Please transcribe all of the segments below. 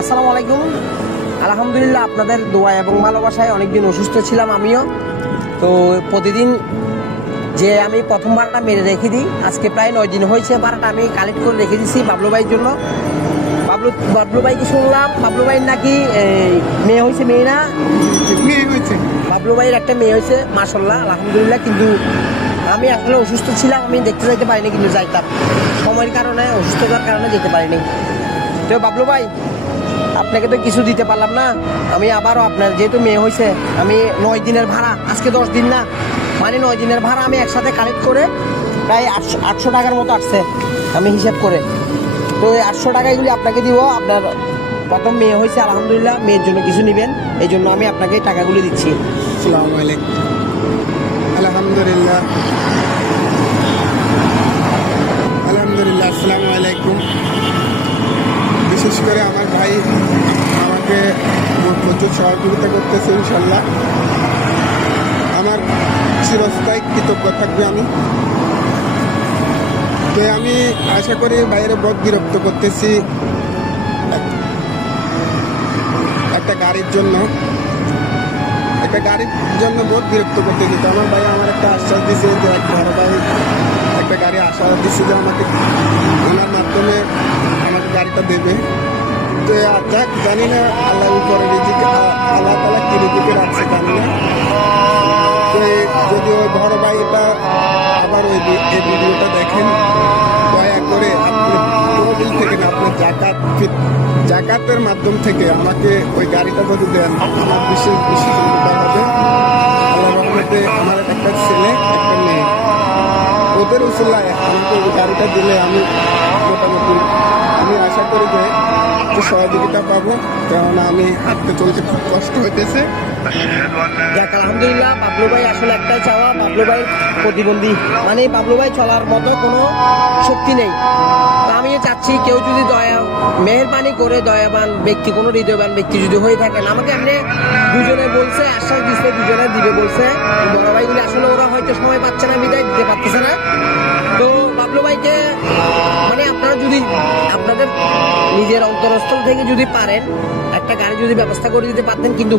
আসসালামু আলাইকুম। আলহামদুলিল্লাহ, আপনাদের দোয়া এবং ভালোবাসায় অনেকদিন অসুস্থ ছিলাম আমিও। তো প্রতিদিন যে আমি প্রথম ভাড়াটা মেরে রেখে দিই, আজকে প্রায় 9 দিন হয়েছে ভাড়াটা আমি কালেক্ট করে রেখে দিচ্ছি বাবলু ভাইয়ের জন্য। বাবলু ভাইকে শুনলাম বাবলু ভাইয়ের নাকি মেয়ে হয়েছে, মেয়ে না মেয়ে হয়েছে। বাবলু ভাইয়ের একটা মেয়ে হয়েছে, মাশাআল্লাহ আলহামদুলিল্লাহ। কিন্তু আমি আসলে অসুস্থ ছিলাম, আমি দেখতে যাইতে পারিনি, কিন্তু যাইতাম সময়ের কারণে, অসুস্থতার কারণে যেতে পারিনি। তো বাবলু ভাই, আপনাকে তো কিছু দিতে পারলাম না। আমি আবারও আপনার যেহেতু মেয়ে হয়েছে, আমি 9 দিনের ভাড়া, আজকে 10 দিন না, মানে 9 দিনের ভাড়া আমি একসাথে কালেক্ট করে প্রায় 800 টাকার মতো আসছে আমি হিসাব করে। তো এই 800 টাকা এগুলি আপনাকে দিব। আপনার প্রথম মেয়ে হয়েছে, আলহামদুলিল্লাহ, মেয়ের জন্য কিছু নেবেন, এই জন্য আমি আপনাকে টাকাগুলি দিচ্ছি। আসসালামু আলাইকুম। আলহামদুলিল্লাহ, আসসালামু আলাইকুম। বিশেষ করে আমার ভাই আমাকে প্রচুর সহযোগিতা করতেছে, ইনশাল্লাহ আমার চিরস্থায়ী কৃতজ্ঞ থাকবে আমি। তো আমি আশা করি বাইরে বহুত বিরক্ত করতেছি একটা গাড়ির জন্য বহুত বিরক্ত করতেছি। তো আমার ভাই আমার একটা আশ্বাস দিছে যে বড় ভাই একটা গাড়ি আশ্বাস দিচ্ছে যে আমাকে ওনার মাধ্যমে আমাকে গাড়িটা দেবে। তো যাক, জানি না আল্লাহ উপরে রিজিক, আল্লাহ তাআলা কি রিজিকে রাখছে জানি না। তো যদি ওই বড় ভাই এটা আবার এই ভিডিওটা দেখেন, দয়া করে আপনি তহবিল থেকে না, আপনার জাকাতের মাধ্যম থেকে আমাকে ওই গাড়িটা যদি দেন, আমার বিশেষ উপকার হবে। আল্লাহ রহমতে আমার একটা ছেলে একটা মেয়ে, ওদের উসিলায় আমাকে ওই গাড়িটা দিলে আমি মোটামুটি আমি আশা করি যে একটু সহযোগিতা পাবো, কেননা আমি হাঁটতে চলতে খুব কষ্ট হইতেছে। যাক আলহামদুলিল্লাহ, বাবলু ভাই আসলে একটাই চাওয়া, বাবলু ভাই প্রতিবন্ধী, মানে বাবলু ভাই চলার মতো কোনো শক্তি নেই। তো আমি চাচ্ছি কেউ যদি মেহেরবানি করে দয়াবান ব্যক্তি, কোনো হৃদয়বান ব্যক্তি যদি হয়ে থাকেন, আমাকে এমনি দুজনে বলছে, আশ্বাস দিচ্ছে দুজনে দিবে বলছে। বড় ভাইগুলি আসলে ওরা হয়তো সময় পাচ্ছে না, বিদায় দিতে পারতেছে না। তো বাবলু ভাইকে মানে আপনারা যদি আপনাদের নিজের অন্তরস্থল থেকে যদি পারেন একটা গাড়ি যদি ব্যবস্থা করে দিতে পারতেন। কিন্তু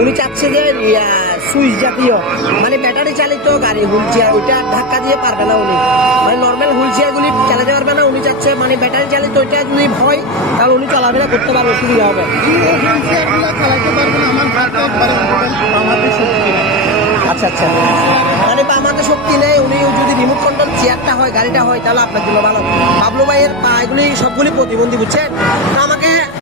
উনি চাচ্ছে যে সুইচ জাতীয়, মানে ব্যাটারি চালিত গাড়ি, হুইল চেয়ার, ওইটা ধাক্কা দিয়ে পারবে না উনি, মানে নর্মাল হুইল চেয়ার গুলি চালাতে পারবে না। উনি চাচ্ছে মানে ব্যাটারি চালিত, ওইটা যদি হয় তাহলে উনি চলাফেরা করতে পারবে, সুবিধা হবে। আচ্ছা আচ্ছা, মানে আমাদের শক্তি নেই। উনি যদি রিমোট কন্ট্রোল চেয়ারটা হয়, গাড়িটা হয়, তাহলে আপনার জন্য ভালো। বাবলু ভাইয়ের পা এগুলি সবগুলি প্রতিবন্ধী, বুঝছেন? আমাকে